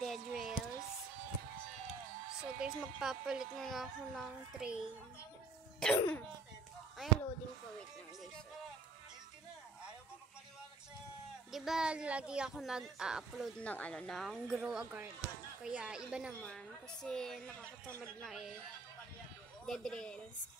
dead rails. So guys, magpapalit muna ako ng train. Ay, loading ko. Wait lang guys. Diba lagi ako nag-upload ng ng Grow a Garden. Kaya iba naman kasi nakakatamad na dead rails.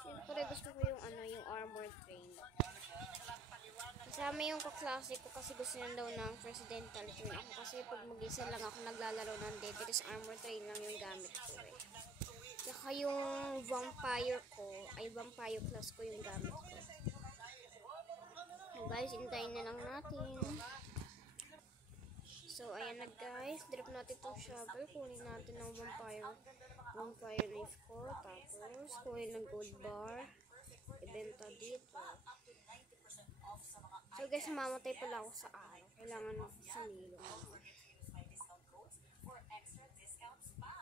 Siyempre gusto ko yung yung armored train. Kasama yung kaklase ko kasi gusto niya daw ng presidential train. Ako kasi pag mag-isa lang ako naglalaro ng dead rails, armored train lang yung gamit ko Tsaka yung vampire ko, vampire class ko yung gamit ko. So guys, hintayin na lang natin. So ayan na guys, drop natin itong shovel, kunin natin ng vampire leaf ko, tapos kunin ng gold bar, ibenta dito. So guys, mamatay pala ako sa araw, kailangan ako sa milong.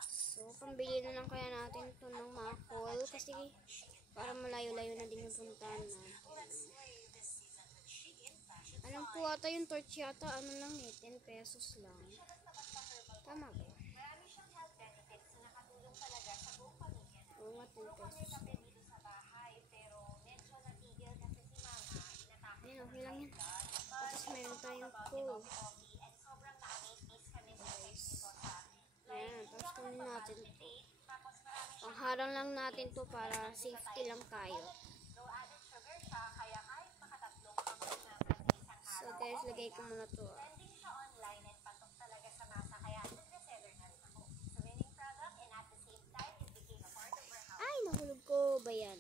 So pambili na lang kaya natin ito ng mga coal, kasi para malayo-layo na din yung puntahan natin. Alam po ata yung torch yata, 10 pesos lang. Tama ba? Oo nga, 10 pesos lang. Ayun, okay lang yan. Tapos meron tayong coal. Ayan, tapos kunin natin ito. Pangharang lang natin to para safety lang tayo. So guys, lagay ko muna to. Ay, nahulog ko ba yan?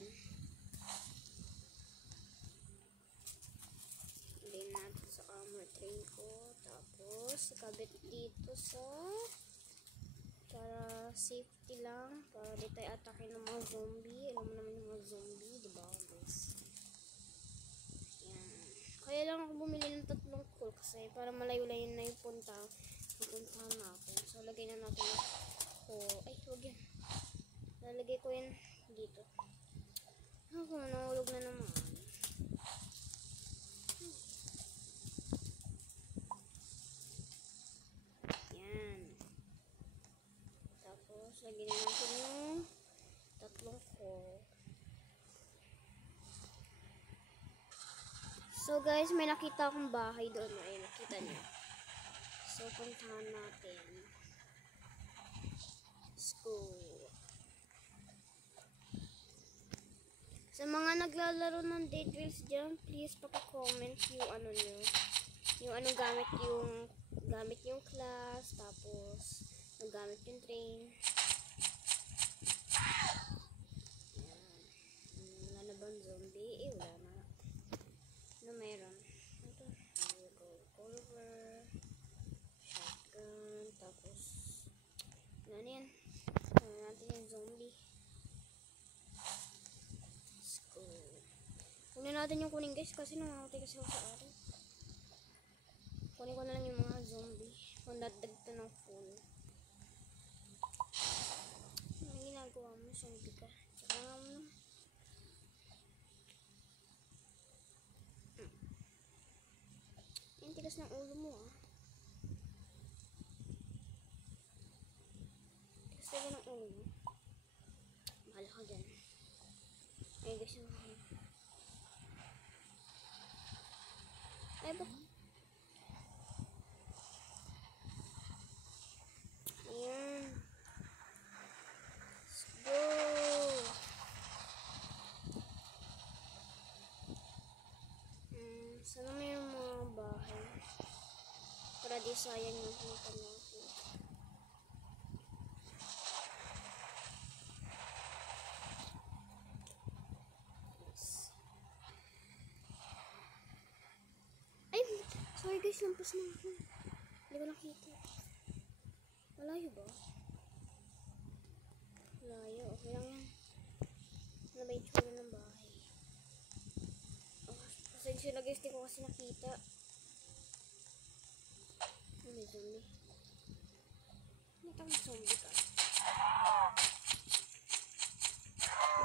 Lagay natin sa armor train ko. Tapos, ikabit dito para safety lang. Para di tayo atake ng mga zombie. Alam mo naman yung mga zombie, diba guys? Kaya lang ako bumili ng 3 coal kasi para malayo-layo na yung pupuntahan natin. So, lagay na natin ay, huwag yan. Lalagay ko yan dito. Ako, nahulog na naman. Yan. Tapos, lagay na natin yung 3 coal. So guys, may nakita akong bahay doon. Ayun, nakita niyo. So, puntahan natin. School. Sa mga naglalaro ng Dead Rails dyan, please paki-comment yung nyo. Yung gamit yung class, tapos gamit yung train. Yan. Wala na bang zombie? Wala na. Meron. Ito. Revolver. Shotgun. Tapos, yan. Tignan natin yung zombie. Let's go. Kunin natin yung kunin guys kasi namamatay kasi ako sa araw. Kunin ko na lang yung mga zombie. Kung dadagto ng full. Ano ginagawa mo? Zombie ka. Tsaka nga mo naman. Yung tigas ng ulo mo tigas talaga ng ulo mo. Bahala ka dyan. Ay guys, ay bak ayan, let's go. Sana may mga bahay para di sayang yung punta natin. Yes. Ay, sorry guys, lampas na ako. Hindi ko nakita. Malayo ba? Malayo, okay lang yan. Ano ba yung tsura ng bahay? Pasensya na guys, di ko kasi nakita. May zombie. Natang zombie ka.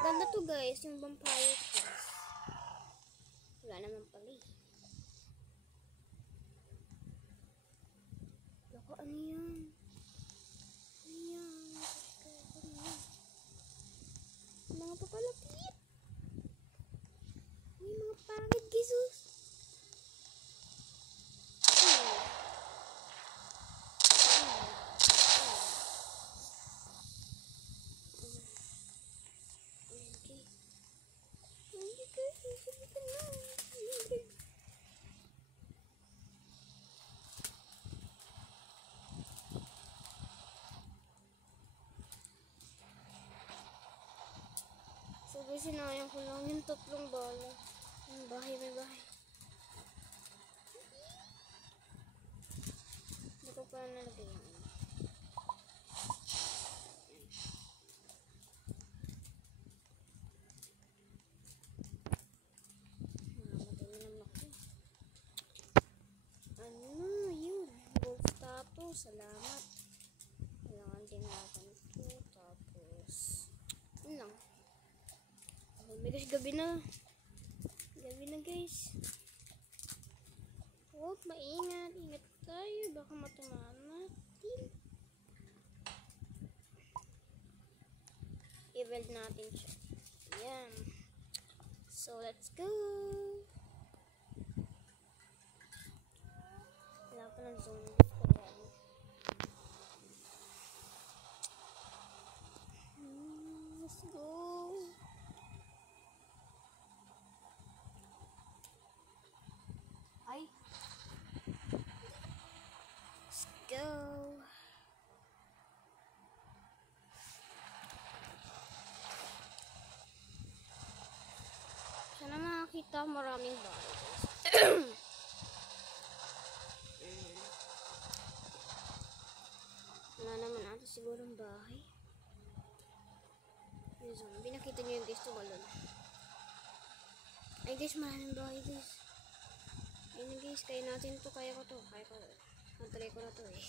Ganda to guys, yung vampire class. Wala naman pala Ano yan? Ano yan? Ano yan? Mga papalapit. May mga pangit, Jesus. So guys, sinayang ko lang yung 3 bala. May bahay, may bahay. Hindi ko pa nalagay yung ano. Madami naman ako. Ano, yun. Gold tapos, salamat. Kailangan din natin ito. Tapos, yun lang. Oh my gosh, gabi na. Gabi na guys. Huwag maingat. Ingat tayo. Baka matamaan natin. I-weld natin siya. Yan. So, let's go. Wala pa ng zombie. Let's go. Ay. Let's go. Sana makakita maraming bahay. Wala naman ata siguro ang bahay. Yung zombie, nakita nyo yung guys, tumalon. Ay guys, maraming bahay guys. Ayun guys, kaya natin to, kaya ko to. Natry ko na to eh.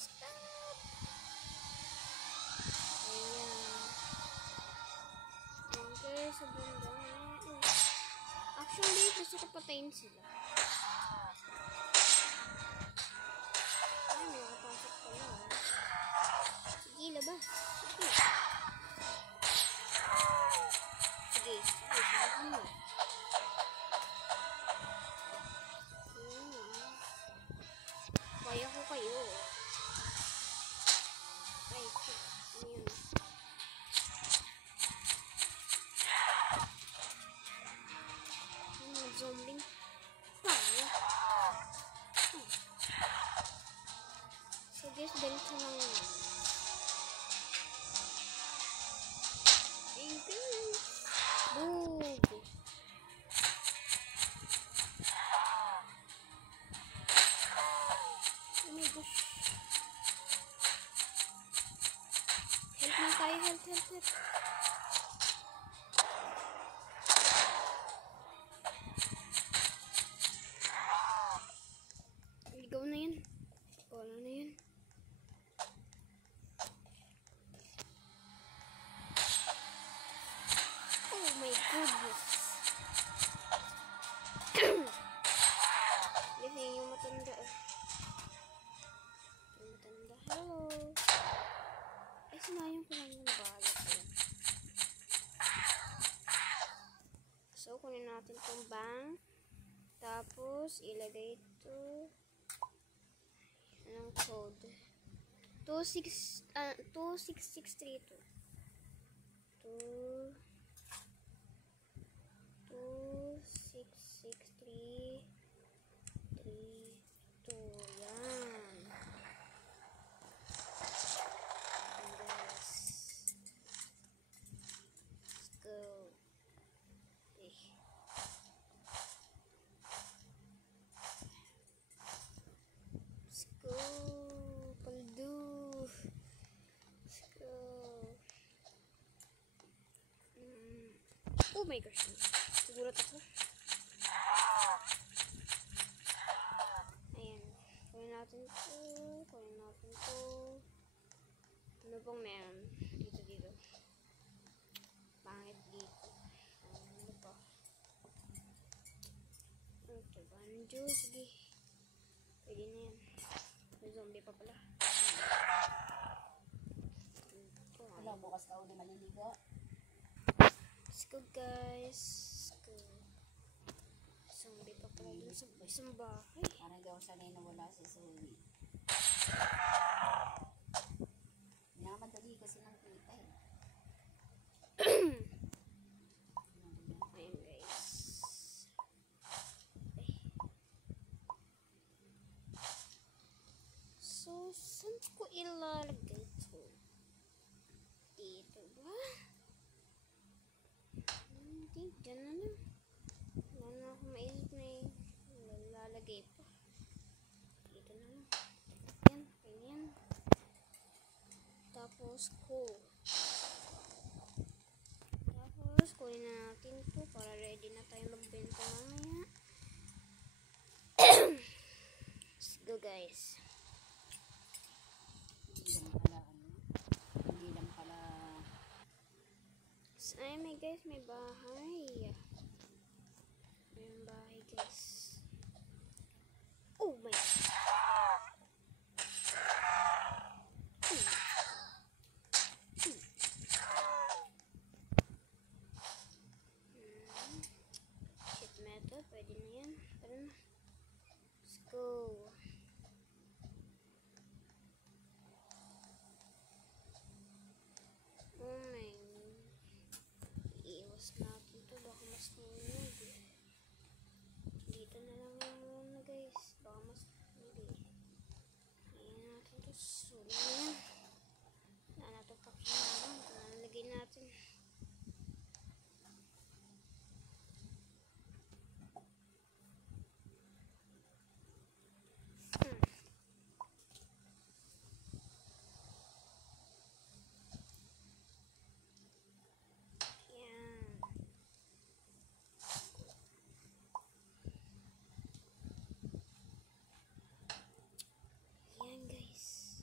Stop! Ayan. Okay, sa banda. Actually, gusto ko patayin sila. Ay, may nakapasok pala. Sige, labas. Sige. Sige, sabihin mo. Kaya ko kayo. Ay, ano yun? Mga zombie. Kaya. So guys, ganito lang yun. Thank you. Boom. Oh my gosh. Help na tayo, help. Ligaw na yan. Wala na yan. Oh my goodness. Kasi yung matanda. Yung matanda. Hello. Ay, sinayang ko lang yung balat. So, kunin natin itong bank. Tapos, ilagay ito. Anong code? 26632. 26632. Yan. Yes. Let's go. Let's go. Paldo. Let's go. Oh my gosh. Sigurat ako. Ayan. Kunin natin to. Ano pong meron? Dito. Pangit dito. Banjo, sige. Pwede na yan. May zombie pa pala. Wala, bukas ka ulit maliligo. Let's go guys. Let's go. Zombie pa pala dun sa isang bahay. Parang daw sanay na wala si Zoe. Minamadali kasi ng kita eh. Ayan guys. Ay. So, saan ko ilalagay ito? Dito ba? Hindi, dyan na lang. Wala na akong maisip na lalagay pa. Dito na lang. Yan, ganyan. Tapos, Tapos, kunin na natin ito para ready na tayo magbenta mamaya. Let's go guys. Hindi lang pala. Ay, may guys, may bahay. May bahay guys. Oh my god. Shit metal, pwede na yan. Tara na. Let's go. Oh my. Iiwas natin to. Baka mas nunod. Dito na lang yung muna guys. Baka mas hindi. Ayan natin to. Sulit na yan. Wala na ito pakinaman. Ito na nalagay natin. Yan. Yan guys.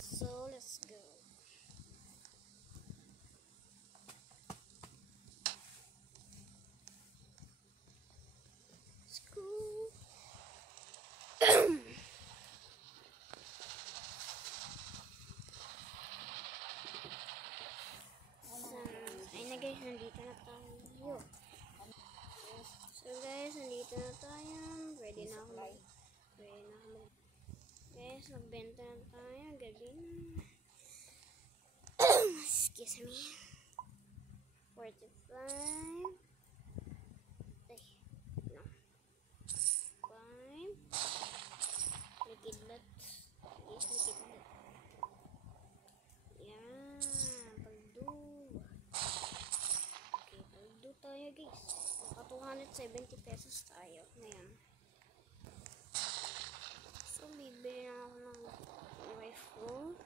So let's go. Let's go. Ayun na guys, nandito na tayo. So guys, nandito na tayo. Ready na ako. Guys, magbenta na tayo. Gabi na. Excuse me. 45. Ay, no. 5. Likidlat. Yes, likidlat. Yan. Paldo. Okay, paldo tayo guys. Naka 270 pesos tayo. Ngayon. So, bibili na ako ng rifle.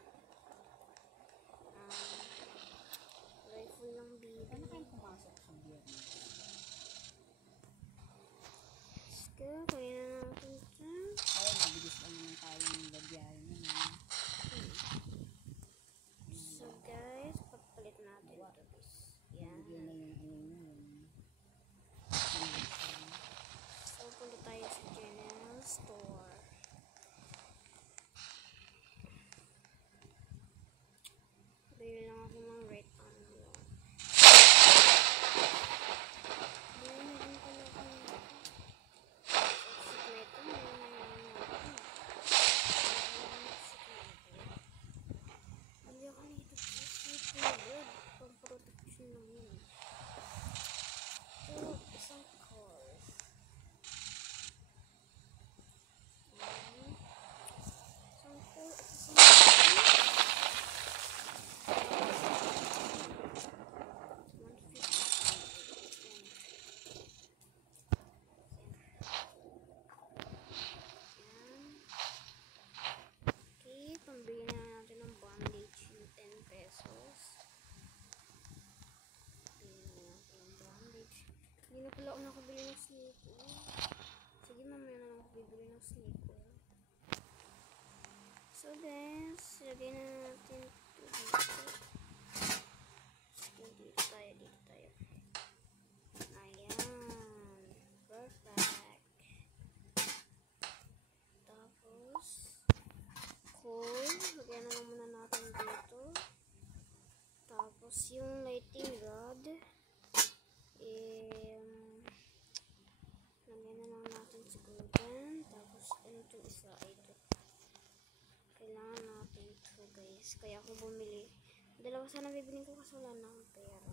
Rifle ng bibili. Ano kayo pumasok sa biyernes? Let's go. Kunin na natin ito. Ay, mabilis lang naman tayong lagyahin naman. So, guys, papalit natin ito guys. Yan. Bigyan na yung yun. So, punta tayo sa general store. Bili lang ako ng red ano lang. Bili na din pala ako ng sikleto. Bili ako nito sa red. Pang-protection lang yun. So, isang car. Pambili na natin ng bandage yung 10 pesos. Pili na natin ng bandage. Hindi na pala ako nakabili ng snake oil. Sige, mamaya na lang ako bibili ng snake oil. So guys, lagay na natin ito dito. Dito tayo. Ayan. And itong isa ay ito. Kailangan natin ito guys. Kaya ako bumili. Dalawa sana bibilin ko kasi wala na akong pera.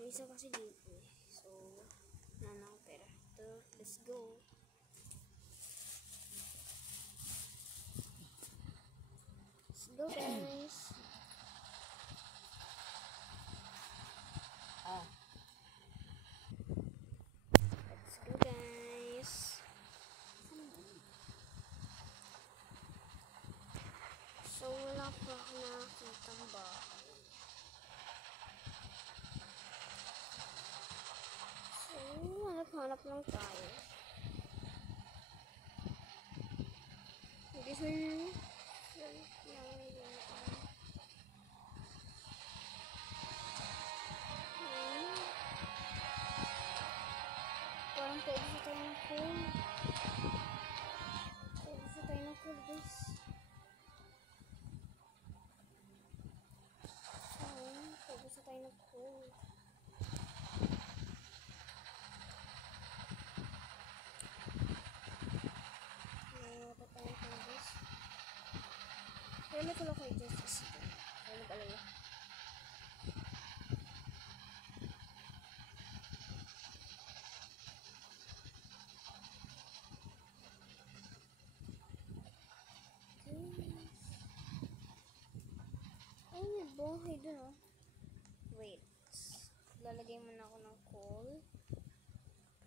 Yung isa kasi dito eh. So, wala na akong pera. Ito, let's go. Let's go guys. Let's go guys. So, wala pa ako nakakitang bahay. So, hanap-hanap lang tayo. Hindi sa'yo. Parang pwede sa tayo ng cool. Pwede sa tayo ng cool guys. Pwede sa tayo ng cool. Nangyayapat tayo ng cool guys. Kaya may kulo kayo dyan sa sito. Kaya mag-alala. Ay, may buhay dun oh. Wait. Lalagay muna ako ng coal.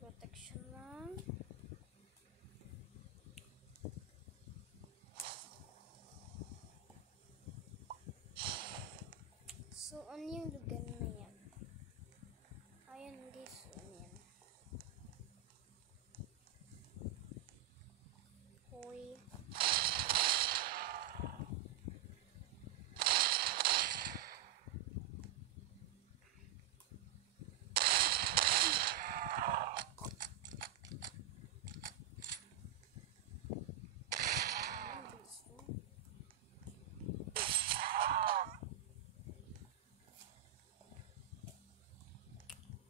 Protection lang. So, ano yung lugar na yan? Ayan guys, ano yan? Hoy.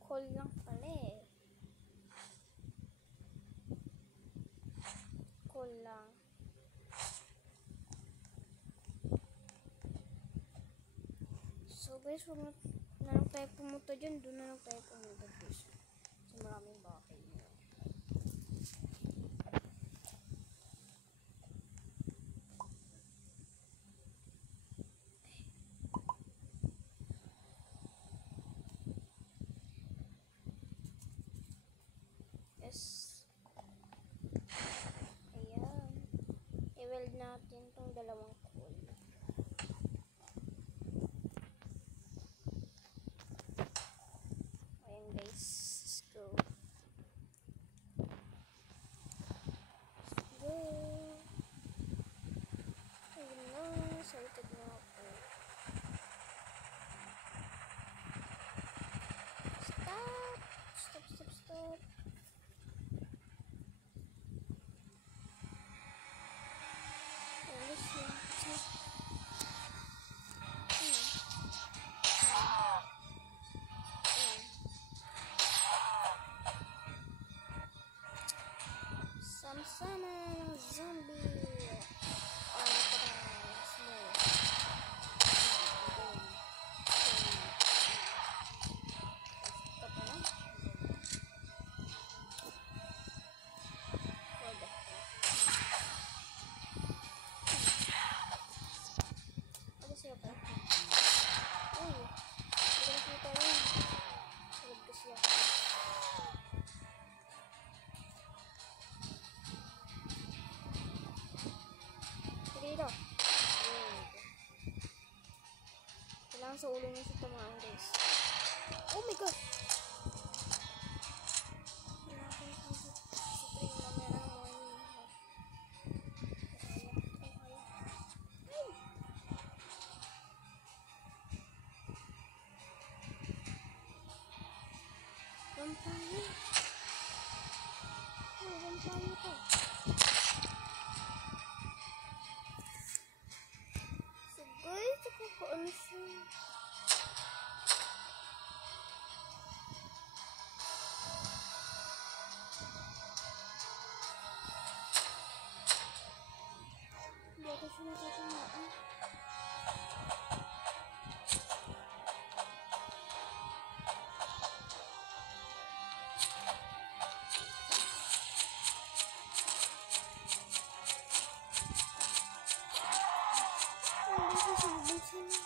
Coal lang pala eh. Coal lang. So guys, huwag na lang tayo pumunta dyan. Doon na lang tayo pumunta guys. So maraming bahay na. Yes. Ayan. I-weld natin itong dalawang coal. Ayan guys. Let's go. Let's go. Ayun na. Excited na ako. Stop. Stop, stop, stop. Samsana zombie. Kailangan sa ulo niya siya tumaan guys. Oh my god! Vampire. Oh, vampire ko. So guys, ako paano siya? Sino tatamaan? Hindi ko sabi sa'yo.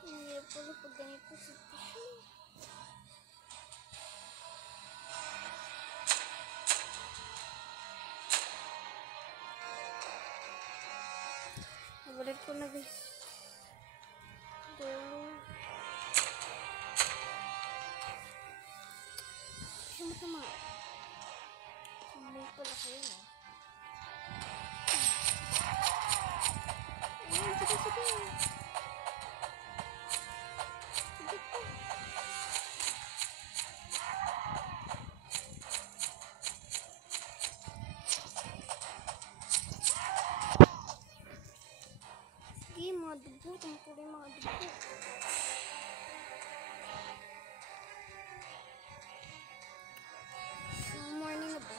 Hindi pala pag ganito sitwasyon. Nabalik ko na guys. Go. Siya matama. Hindi pala kayo. Ayan, sige, sige. Sige po. Sige, mga dugo. Tungkol yung mga dugo. So, morning na ba?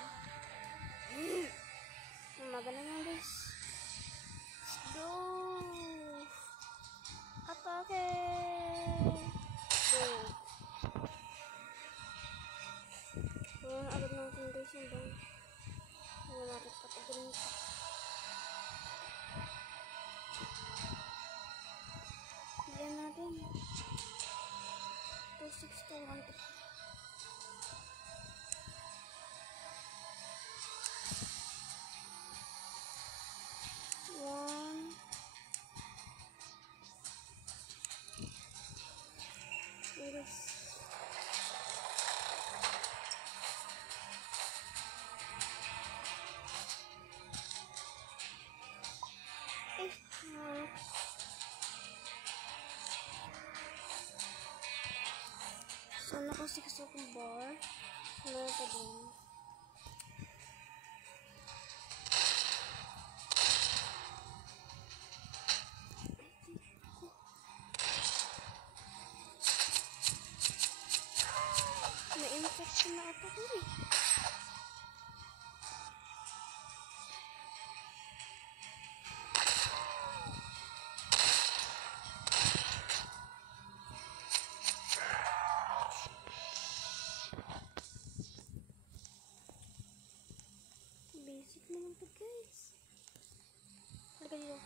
Umaga na lang guys. Let's go! Atake! Go! Wala na agad natin guys yung bang. Wala natin patagaling pa. Bigyan natin. 261 to. One. Yes. So, nakasikas akong bar. Meron pa din. Na-infection na ito ko eh. Basic naman to guys. Halika dito.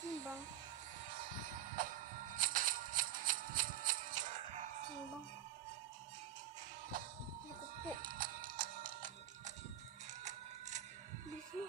Sino bang? Sino bang? Naku po. Bilis mo.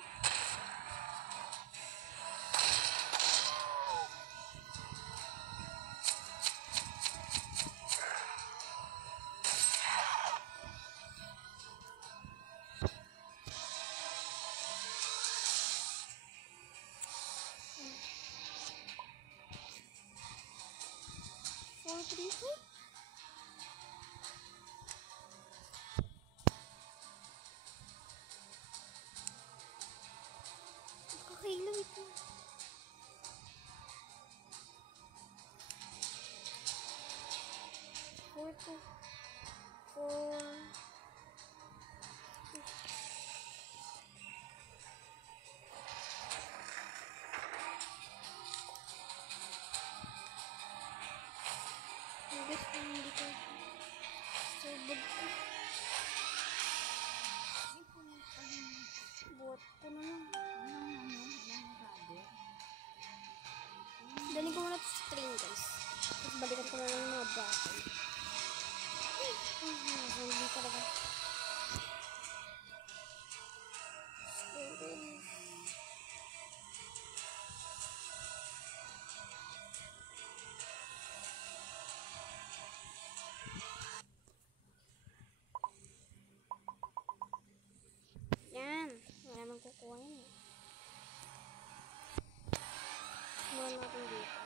Dito. Kakailang ito. Four. Guys, hindi ko sabag ko. Buhat ko na lang. Daling ko muna ito sa train guys. Tapos balikan ko na lang yung mga bakal. Hindi talaga. Yan. Wala nang kukuha yun. Wala natin dito.